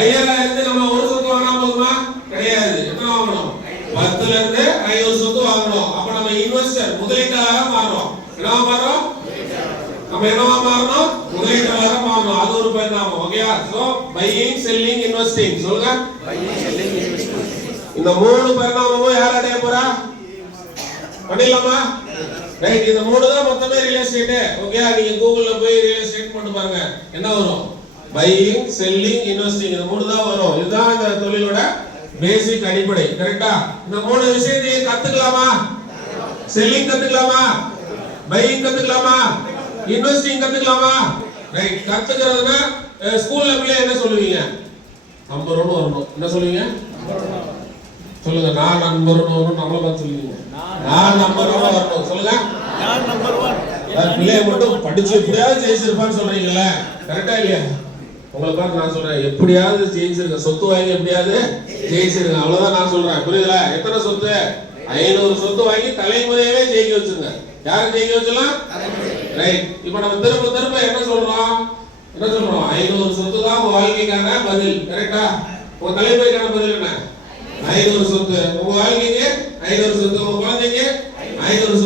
5000 இருந்து நம்ம ஒரு சொத்து வாங்கினா போதுமா? கிடையாது. என்ன வாங்கணும்? 10ல இருந்து 50 சொத்து வாங்கணும். அப்ப நம்ம இன்வெஸ்டர் முதலீட்டாளரா மாறணும். என்னவா மாறணும்? நம்ம என்னவா மாறணும்? முதலீட்டாளரா மாறணும். அது ஒரு பரிணாமம். ஓகேயா? சோ பையிங், செல்லிங், இன்வெஸ்டிங் சொல்லுங்க. இந்த மூணு பரிணாமமும் யார் அடைய போறா? பண்ணிடலாமா? ரைட். இந்த மூணு தான் மொத்தமே ரியல் எஸ்டேட். ஓகே, நீங்க கூகுள்ல போய் ரியல் எஸ்டேட் போட்டு பாருங்க, என்ன வரும்? Buying, selling, investing. இந்த மூணு தான் வரும். இதுதான் இந்த தொழிலோட பேசிக் அடிப்படை. கரெக்ட்டா? இந்த மூணு விஷயத்தையும் கத்துக்கலாமா? செல்லிங் கத்துக்கலாமா? பையிங் கத்துக்கலாமா? இன்வெஸ்டிங் கத்துக்கலாமா? ரைட். கத்துக்கிறதுனா ஸ்கூல்ல பிள்ளை என்ன சொல்லுவீங்க? நம்பர் 1 வரணும். என்ன சொல்லுவீங்க? சொல்லுங்க. நான் நம்பர் 1 வரணும். நம்மள பார்த்து சொல்லுவீங்க. நான் நம்பர் 1 வரணும். சொல்லுங்க. நான் நம்பர் 1. பிள்ளைய மட்டும் படிச்சு எப்படியாவது ஜெயிச்சிருப்பான்னு சொல்றீங்கல்ல, கரெக்டா இல்லையா? உங்களை பார்த்து நான் சொல்றேன், எப்படியாவது ஜெயிச்சிருங்க. சொத்து வாங்கி எப்படியாவது ஜெயிச்சிருங்க. அவ்வளவுதான் நான் சொல்றேன். புரியுதுல? எத்தனை சொத்து? 500 சொத்து வாங்கி தலைமுறையவே ஜெயிக்க வச்சிருங்க. யாரும் ஜெயிக்க வச்சலாம்? ரைட். இப்ப நம்ம திரும்ப திரும்ப என்ன சொல்றோம்? 500 சொத்து தான் உங்க வாழ்க்கைக்கான பதில். கரெக்டா? உங்க தலைமுறைக்கான பதில் என்ன? 500 சொத்து. உங்க வாழ்க்கைக்கு 500 சொத்து. உங்க குழந்தைக்கு 500